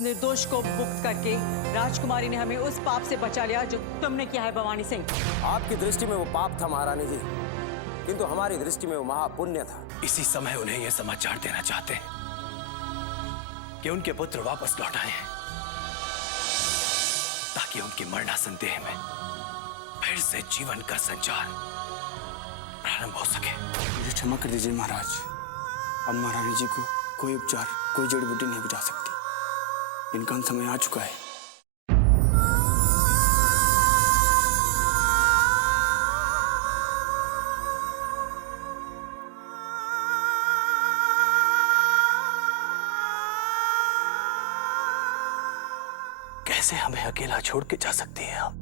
निर्दोष को मुक्त करके राजकुमारी ने हमें उस पाप से बचा लिया जो तुमने किया है भवानी सिंह। आपकी दृष्टि में वो पाप था महारानी जी, किंतु हमारी दृष्टि में वो महापुण्य था। इसी समय उन्हें यह समाचार देना चाहते हैं कि उनके पुत्र वापस लौट आए हैं, ताकि उनकी मरणासन देह में फिर से जीवन का संचार प्रारंभ हो सके। मुझे क्षमा कर दीजिए महाराज, अब महारानी जी को कोई उपचार, कोई जड़ी बूटी नहीं बचा सकती। इनका अंत समय आ चुका है। कैसे हमें अकेला छोड़ के जा सकती हैं आप?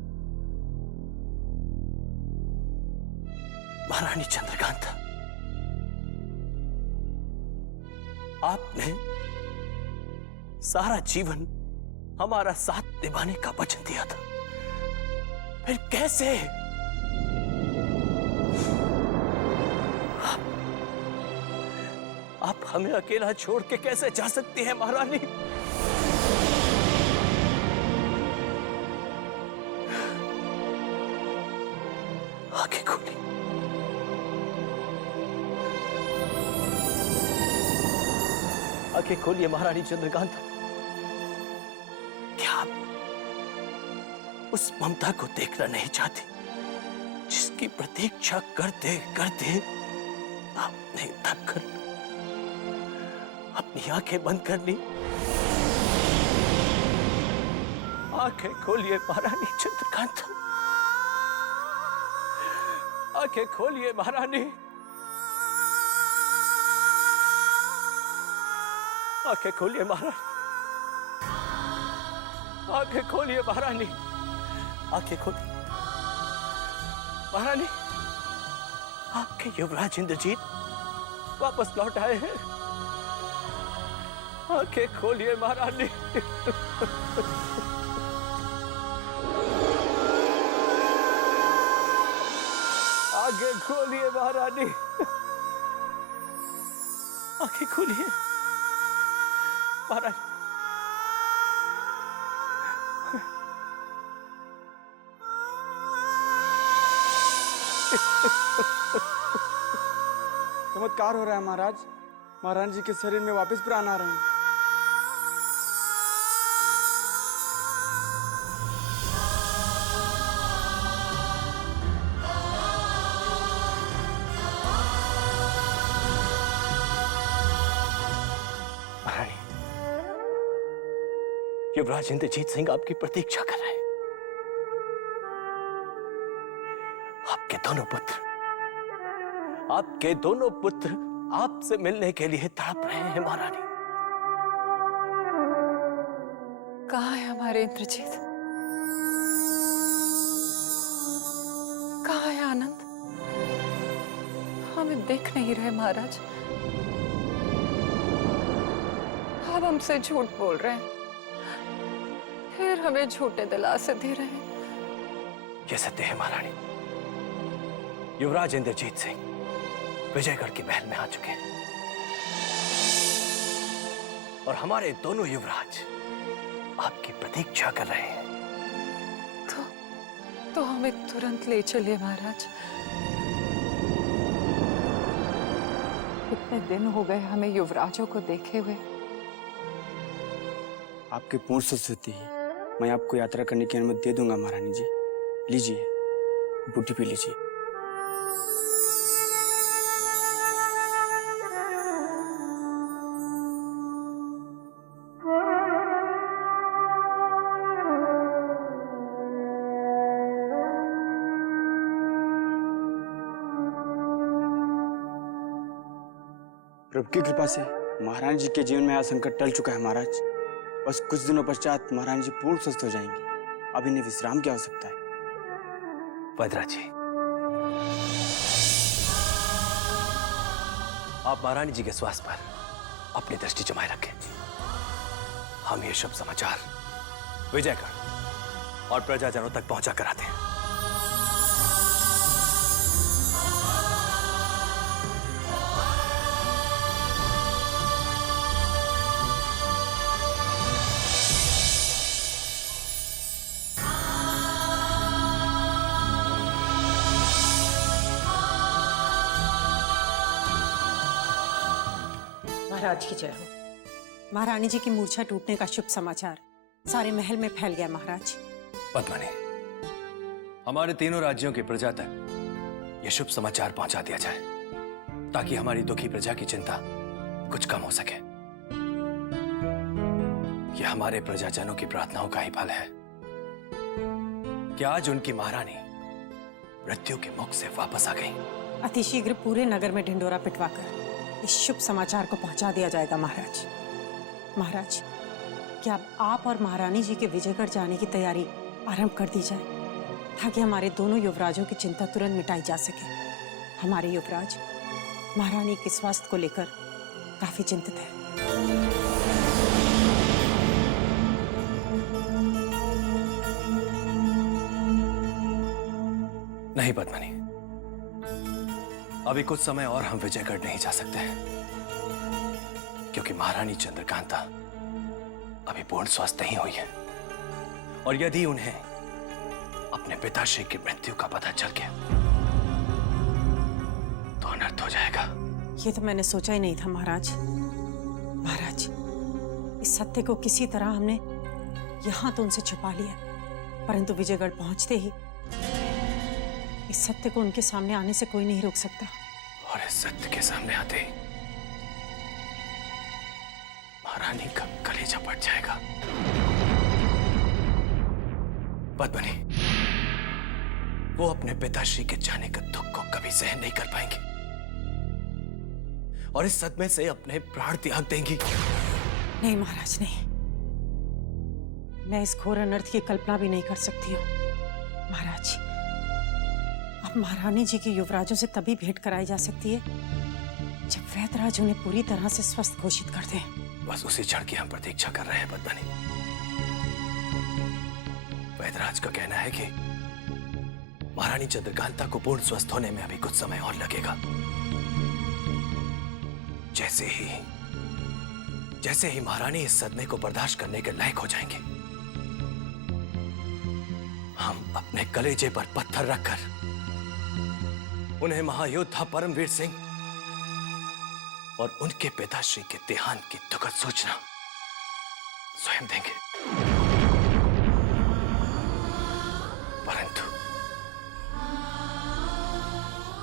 महारानी चंद्रकांता, आपने सारा जीवन हमारा साथ निभाने का वचन दिया था, फिर कैसे आप हमें अकेला छोड़ के कैसे जा सकती हैं महारानी? आंखें खोली, आंखें खोलिए महारानी चंद्रकांता। क्या आप उस ममता को देखना नहीं चाहती जिसकी प्रतीक्षा करते करते आपने थक कर अपनी आंखें बंद कर ली? आंखें खोलिए महारानी चंद्रकांता, आंखें खोलिए महारानी, आंखें खोलिए महारानी, आंखें खोलिए महारानी, आंखें खोलिए महारानी। आपके युवराज इंद्रजीत वापस लौट आए हैं, आंखें खोलिए महारानी। आंखें खोलिए महारानी, आंखें खोलिए महारानी। चमत्कार हो रहा है महाराज, महारानी जी के शरीर में वापस प्राण आ रहे हैं। युवराज इंद्रजीत सिंह आपकी प्रतीक्षा कर रहे हैं। आपके दोनों पुत्र आपसे मिलने के लिए तड़प रहे हैं महारानी। कहाँ है हमारे इंद्रजीत? कहाँ है आनंद? हमें देख नहीं रहे महाराज। आप हमसे झूठ बोल रहे हैं, फिर हमें झूठे दिलासे दे रहे हैं। ये सत्य है महारानी, युवराज इंद्रजीत सिंह विजयगढ़ की महल में आ चुके हैं और हमारे दोनों युवराज आपकी प्रतीक्षा कर रहे हैं। तो हमें तुरंत ले चलिए महाराज। इतने दिन हो गए हमें युवराजों को देखे हुए। आपके पूर्ण स्वस्थ ही मैं आपको यात्रा करने की अनुमति दे दूंगा महारानी जी। लीजिए, बूटी पी लीजिए। प्रभु की कृपा से महारानी जी के जीवन में यह संकट टल चुका है महाराज। बस कुछ दिनों पश्चात महारानी जी पूर्ण स्वस्थ हो जाएंगी। अब इन्हें विश्राम की आवश्यकता है। वज्रा जी, आप महारानी जी के स्वास्थ्य पर अपनी दृष्टि जमाए रखें। हम ये शुभ समाचार विजयगढ़ और प्रजाजनों तक पहुंचा कराते हैं। महाराज की जय हो। महारानी जी की मूर्छा टूटने का शुभ समाचार सारे महल में फैल गया महाराज। पद्मनी, हमारे तीनों राज्यों की प्रजा तक यह शुभ समाचार पहुंचा दिया जाए ताकि हमारी दुखी प्रजा की चिंता कुछ कम हो सके। यह हमारे प्रजाजनों की प्रार्थनाओं का ही फल है कि आज उनकी महारानी मृत्यु के मुख से वापस आ गई। अतिशीघ्र पूरे नगर में ढिंडोरा पिटवाकर इस शुभ समाचार को पहुंचा दिया जाएगा महाराज। महाराज, क्या आप और महारानी जी के विजयगढ़ जाने की तैयारी आरंभ कर दी जाए ताकि हमारे दोनों युवराजों की चिंता तुरंत मिटाई जा सके। हमारे युवराज महारानी के स्वास्थ्य को लेकर काफी चिंतित है। नहीं पद्मनी, अभी कुछ समय और हम विजयगढ़ नहीं जा सकते हैं क्योंकि महारानी चंद्रकांता अभी पूर्ण स्वस्थ नहीं हुई है और यदि उन्हें अपने पिताश्री की मृत्यु का पता चल गया तो अनर्थ हो जाएगा। ये तो मैंने सोचा ही नहीं था महाराज। महाराज, इस सत्य को किसी तरह हमने यहां तो उनसे छुपा लिया, परंतु विजयगढ़ पहुंचते ही इस सत्य को उनके सामने आने से कोई नहीं रोक सकता। और इस सत्य के सामने आते ही महारानी का कलेजा फट जाएगा। पद्मनी, वो अपने पिताश्री के जाने का दुख को कभी सहन नहीं कर पाएंगी और इस सदमे से अपने प्राण त्याग देंगी। नहीं महाराज, नहीं, मैं इस घोर अनर्थ की कल्पना भी नहीं कर सकती हूँ। महाराज, अब महारानी जी की युवराजों से तभी भेंट कराई जा सकती है जब वैदराज उन्हें पूरी तरह से स्वस्थ घोषित कर दें। बस उसी क्षण की हम प्रतीक्षा कर रहे हैं पद्मनी। वैदराज का कहना है कि महारानी चंद्रकांता को पूर्ण स्वस्थ होने में अभी कुछ समय और लगेगा। जैसे ही महारानी इस सदमे को बर्दाश्त करने के लायक हो जाएंगे, हम अपने कलेजे पर पत्थर रखकर उन्हें महायोद्धा परमवीर सिंह और उनके पिताश्री के देहांत की दुखद सूचना स्वयं देंगे।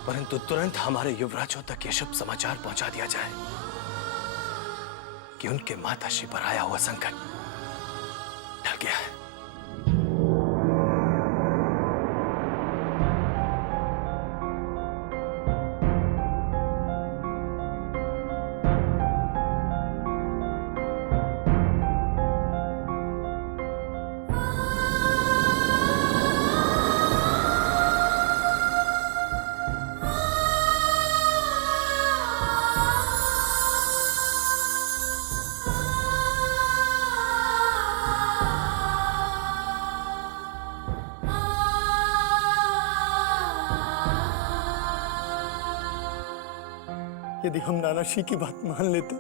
परंतु तुरंत हमारे युवराजों तक यह शुभ समाचार पहुंचा दिया जाए कि उनके माताश्री पर आया हुआ संकट टल गया है। यदि हम नानाश्री की बात मान लेते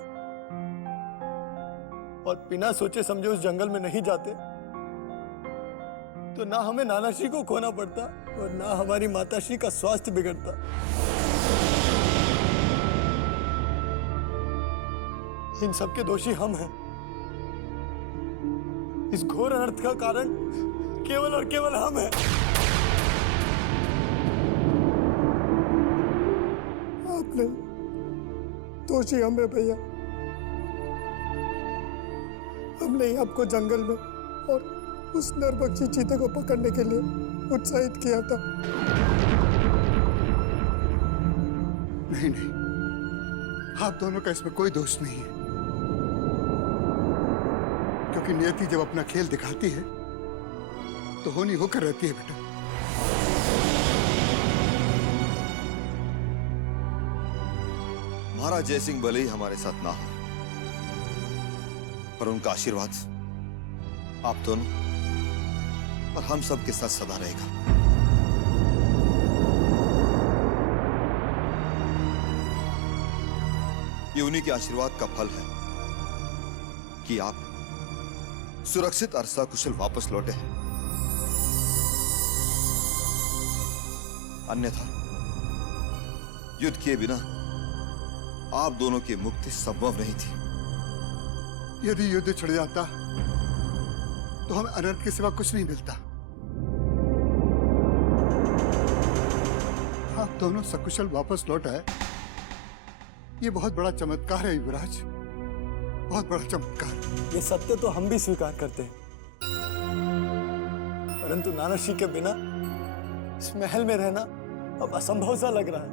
और बिना सोचे समझे उस जंगल में नहीं जाते तो ना हमें नानाश्री को खोना पड़ता और ना हमारी माताश्री का स्वास्थ्य बिगड़ता। इन सब के दोषी हम हैं। इस घोर अनर्थ का कारण केवल और केवल हम हैं। आपने दोषी हम है भैया। हमने ही आपको जंगल में और उस नरभक्षी चीते को पकड़ने के लिए उत्साहित किया था। नहीं नहीं, आप दोनों का इसमें कोई दोष नहीं है, क्योंकि नियति जब अपना खेल दिखाती है तो होनी होकर रहती है बेटा। महाराज जयसिंह भले ही हमारे साथ ना हो, पर उनका आशीर्वाद आप दोनों और हम सब के साथ सदा रहेगा। ये उन्हीं के आशीर्वाद का फल है कि आप सुरक्षित और सकुशल वापस लौटे हैं। अन्यथा युद्ध किए बिना आप दोनों की मुक्ति संभव नहीं थी। यदि युद्ध छिड़ जाता तो हमें अनंत के सिवा कुछ नहीं मिलता। आप दोनों सकुशल वापस लौट आए, ये बहुत बड़ा चमत्कार है युवराज, बहुत बड़ा चमत्कार। ये सत्य तो हम भी स्वीकार करते हैं, परंतु नानाश्री के बिना इस महल में रहना अब असंभव सा लग रहा है।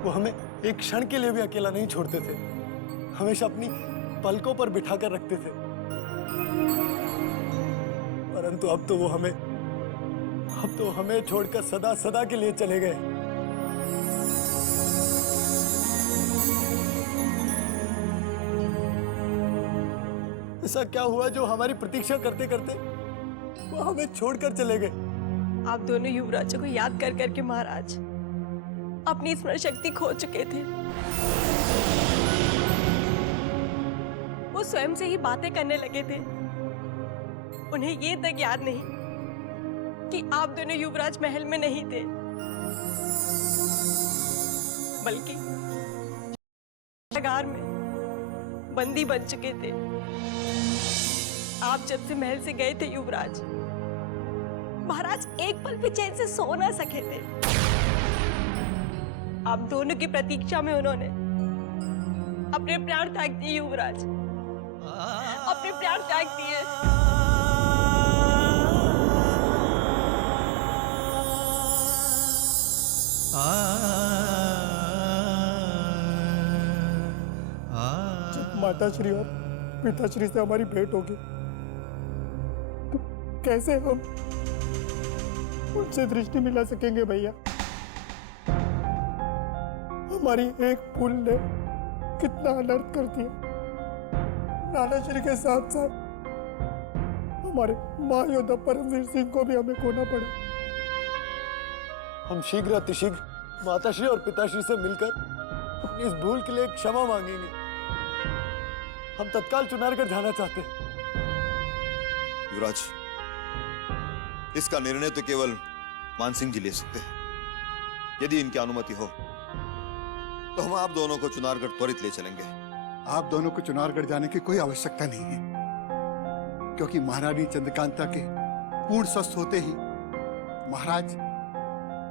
वो हमें एक क्षण के लिए भी अकेला नहीं छोड़ते थे, हमेशा अपनी पलकों पर बिठाकर रखते थे, परंतु अब तो वो हमें छोड़कर सदा सदा के लिए चले गए। ऐसा क्या हुआ जो हमारी प्रतीक्षा करते करते वो हमें छोड़कर चले गए? आप दोनों युवराजों को याद कर करके महाराज अपनी स्मरण शक्ति खो चुके थे। वो स्वयं से ही बातें करने लगे थे। उन्हें ये तक याद नहीं कि आप दोनों युवराज महल में नहीं थे, बल्कि कारागार में बंदी बन चुके थे। आप जब से महल से गए थे युवराज, महाराज एक पल भी चैन से सो ना सके थे। आप दोनों की प्रतीक्षा में उन्होंने अपने प्राण त्याग दिए युवराज, अपने प्राण त्याग दिए। जब माताश्री और पिताश्री से हमारी भेंट होगी तो कैसे हम उनसे दृष्टि मिला सकेंगे भैया? हमारी एक भूल ने कितना अनर्थ कर दिया। नानाश्री के साथ साथ हमारे महायोद्धा परमवीर सिंह को भी हमें खोना पड़ा। हम शीघ्र अतिशीघ्र माताश्री और पिताश्री से मिलकर अपनी इस भूल के लिए क्षमा मांगेंगे। हम तत्काल चुनारगढ़ जाना चाहते हैं। युवराज, इसका निर्णय तो केवल मानसिंह जी ले सकते हैं। यदि इनकी अनुमति हो तो हम आप दोनों को चुनारगढ़ त्वरित ले चलेंगे। आप दोनों को चुनारगढ़ जाने की कोई आवश्यकता नहीं है, क्योंकि महारानी चंद्रकांता के पूर्ण स्वस्थ होते ही महाराज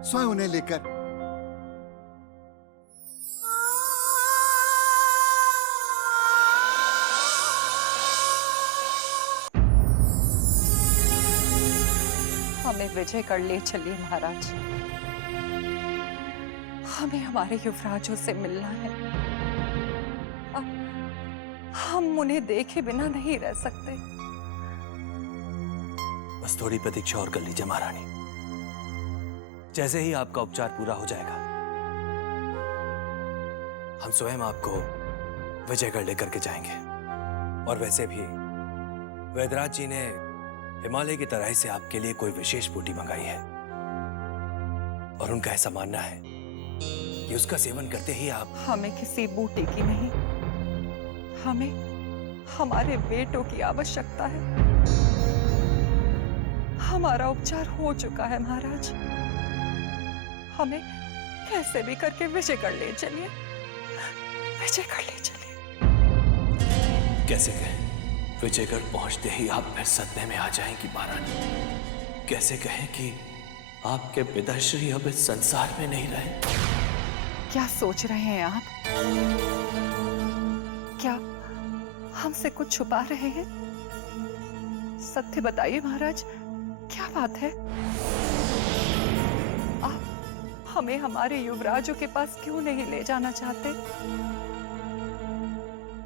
स्वयं उन्हें लेकर हमें विजय कर ले चलिए महाराज। हमें हमारे युवराजों से मिलना है। हम उन्हें देखे बिना नहीं रह सकते। बस थोड़ी प्रतीक्षा और कर लीजिए महारानी। जैसे ही आपका उपचार पूरा हो जाएगा, हम स्वयं आपको विजयगढ़ लेकर के जाएंगे। और वैसे भी वैद्यराज जी ने हिमालय की तराई से आपके लिए कोई विशेष बूटी मंगाई है, और उनका ऐसा मानना है कि उसका सेवन करते ही आप। हमें किसी बूटी की नहीं, हमें हमारे बेटों की आवश्यकता है। हमारा उपचार हो चुका है महाराज। हमें कैसे भी करके विजयगढ़ ले चलिए, विजयगढ़ ले चलिए। कैसे कहें? विजयगढ़ पहुंचते ही आप फिर सदमे में आ जाएंगी महारानी। कैसे कहें कि आपके पिताश्री अब इस संसार में नहीं रहे? क्या सोच रहे हैं आप? क्या हमसे कुछ छुपा रहे हैं? सत्य बताइए महाराज, क्या बात है? आप हमें हमारे युवराजों के पास क्यों नहीं ले जाना चाहते?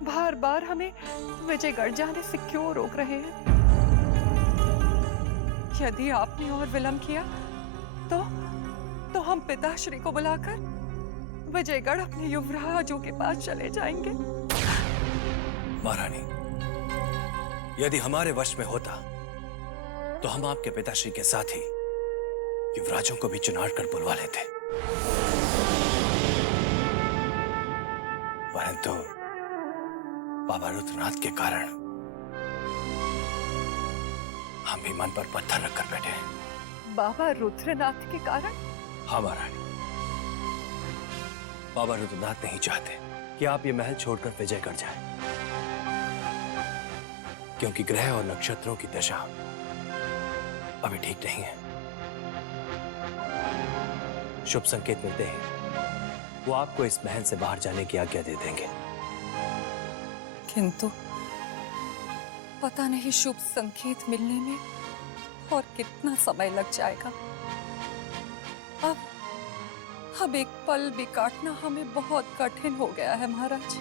बार बार हमें विजयगढ़ जाने से क्यों रोक रहे हैं? यदि आपने और विलंब किया तो हम पिताश्री को बुलाकर विजयगढ़ अपने युवराजों के पास चले जाएंगे। महारानी, यदि हमारे वश में होता तो हम आपके पिताश्री के साथ ही युवराजों को भी चुनारगढ़ बुलवा लेते, परंतु बाबा रुद्रनाथ के कारण हम भी मन पर पत्थर रखकर बैठे हैं। बाबा रुद्रनाथ के कारण? हाँ महारानी, बाबा रुद्रनाथ नहीं चाहते कि आप ये महल छोड़कर विजयगढ़ जाएं, क्योंकि ग्रह और नक्षत्रों की दशा अभी ठीक नहीं है। शुभ संकेत मिलते ही वो आपको इस महल से बाहर जाने की आज्ञा दे देंगे। किंतु पता नहीं शुभ संकेत मिलने में और कितना समय लग जाएगा। अब एक पल भी काटना हमें बहुत कठिन हो गया है महाराज।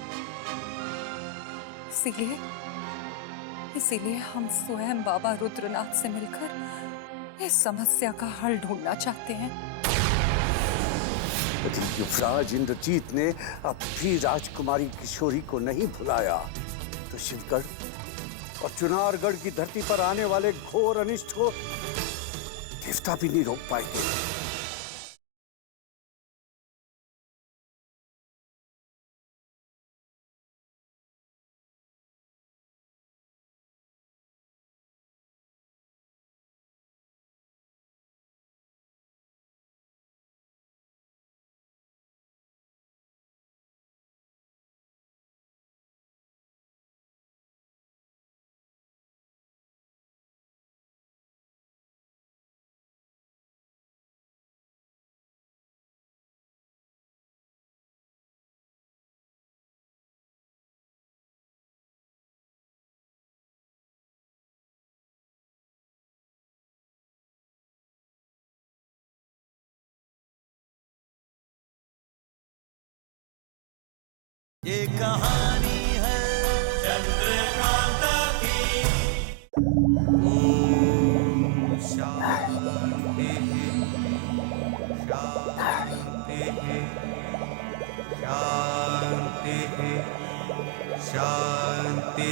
इसीलिए हम स्वयं बाबा रुद्रनाथ से मिलकर इस समस्या का हल ढूंढना चाहते हैं। यदि युवराज इंद्रजीत ने अब भी राजकुमारी किशोरी को नहीं भुलाया तो शिवगढ़ और चुनारगढ़ की धरती पर आने वाले घोर अनिष्ट को देवता भी नहीं रोक पाएंगे। ये कहानी है चंद्रकांता की। शांति शांति शांति शांति।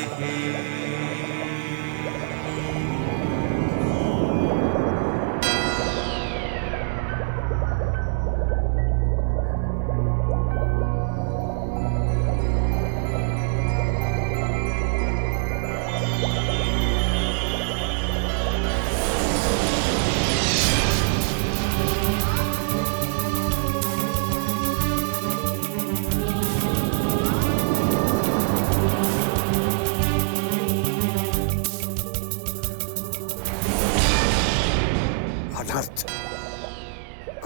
अनर्थ,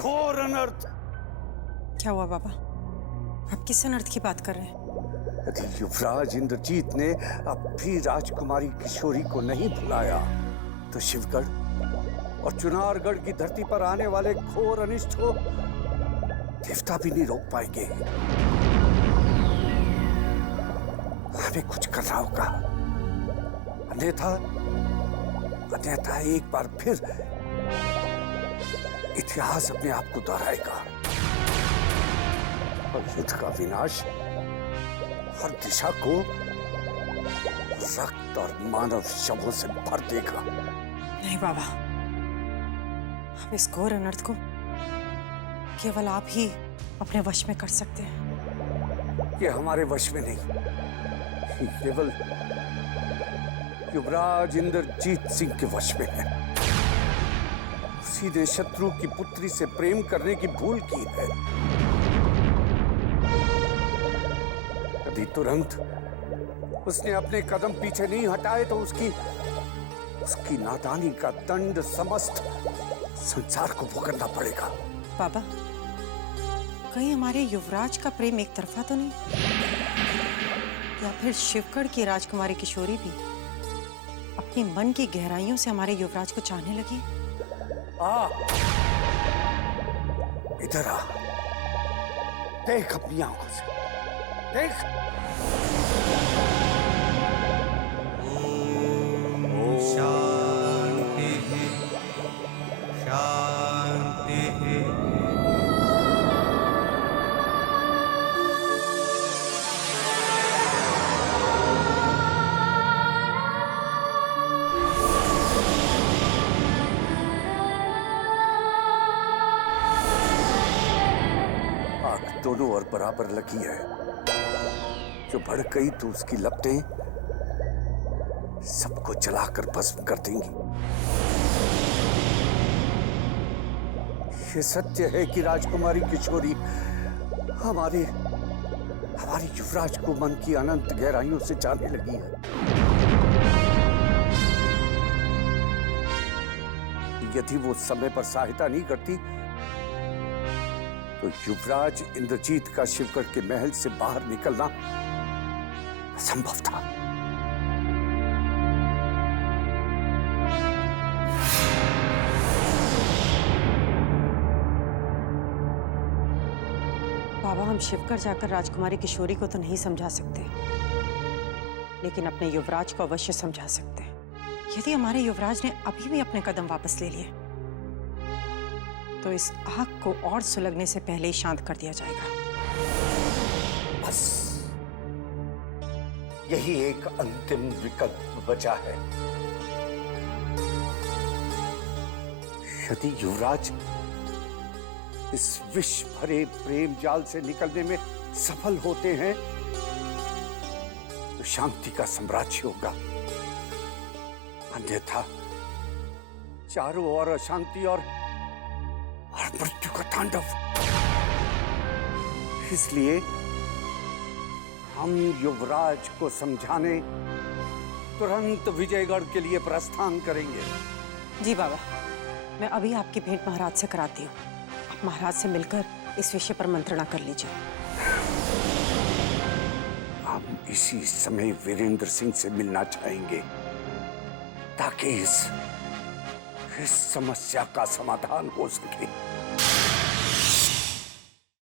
घोर अनर्थ। क्या हुआ बाबा? आप किस अनर्थ की बात कर रहे हैं? यदि युवराज इंद्रजीत ने अब भी राजकुमारी किशोरी को नहीं भुलाया तो शिवगढ़ और चुनारगढ़ की धरती पर आने वाले घोर अनिष्ट को देवता भी नहीं रोक पाएंगे। हमें कुछ करना होगा, अन्यथा एक बार फिर इतिहास अपने आप को दोहराएगा और युद्ध का विनाश हर दिशा को रक्त और मानव शवों से भर देगा। नहीं बाबा, हम इस घोर अनर्थ को केवल आप ही अपने वश में कर सकते हैं। ये हमारे वश में नहीं, केवल युवराज इंद्रजीत सिंह के वश में है। सीधे शत्रु की पुत्री से प्रेम करने की भूल की है। यदि तुरंत उसने अपने कदम पीछे नहीं हटाए तो उसकी नादानी का दंड समस्त संसार को भुगतना पड़ेगा। बाबा, कहीं हमारे युवराज का प्रेम एक तरफा तो नहीं? या फिर शिवगढ़ की राजकुमारी किशोरी भी अपनी मन की गहराइयों से हमारे युवराज को चाहने लगी? आ, इधर आ, देख अपनी आंखों से, देख। शांति शांति। दोनों ओर बराबर लगी है, जो बढ़ गई तो उसकी लपटें सबको जलाकर भस्म कर देंगी। ये सत्य है कि राजकुमारी किशोरी हमारे युवराज को मन की अनंत गहराइयों से जाने लगी है। यदि वो समय पर सहायता नहीं करती तो युवराज इंद्रजीत का शिवगढ़ के महल से बाहर निकलना असंभव था। बाबा, हम शिवगढ़ जाकर राजकुमारी किशोरी को तो नहीं समझा सकते, लेकिन अपने युवराज को अवश्य समझा सकते हैं। यदि हमारे युवराज ने अभी भी अपने कदम वापस ले लिए तो इस आग को और सुलगने से पहले ही शांत कर दिया जाएगा। बस यही एक अंतिम विकल्प बचा है। यदि युवराज इस विष भरे प्रेम जाल से निकलने में सफल होते हैं तो शांति का साम्राज्य होगा, अन्यथा चारों ओर अशांति और मृत्यु का तांडव। इसलिए हम युवराज को समझाने तुरंत विजयगढ़ के लिए प्रस्थान करेंगे। जी बाबा, मैं अभी आपकी भेंट महाराज से कराती हूँ। आप महाराज से मिलकर इस विषय पर मंत्रणा कर लीजिए। हम इसी समय वीरेंद्र सिंह से मिलना चाहेंगे ताकि इस समस्या का समाधान हो सके।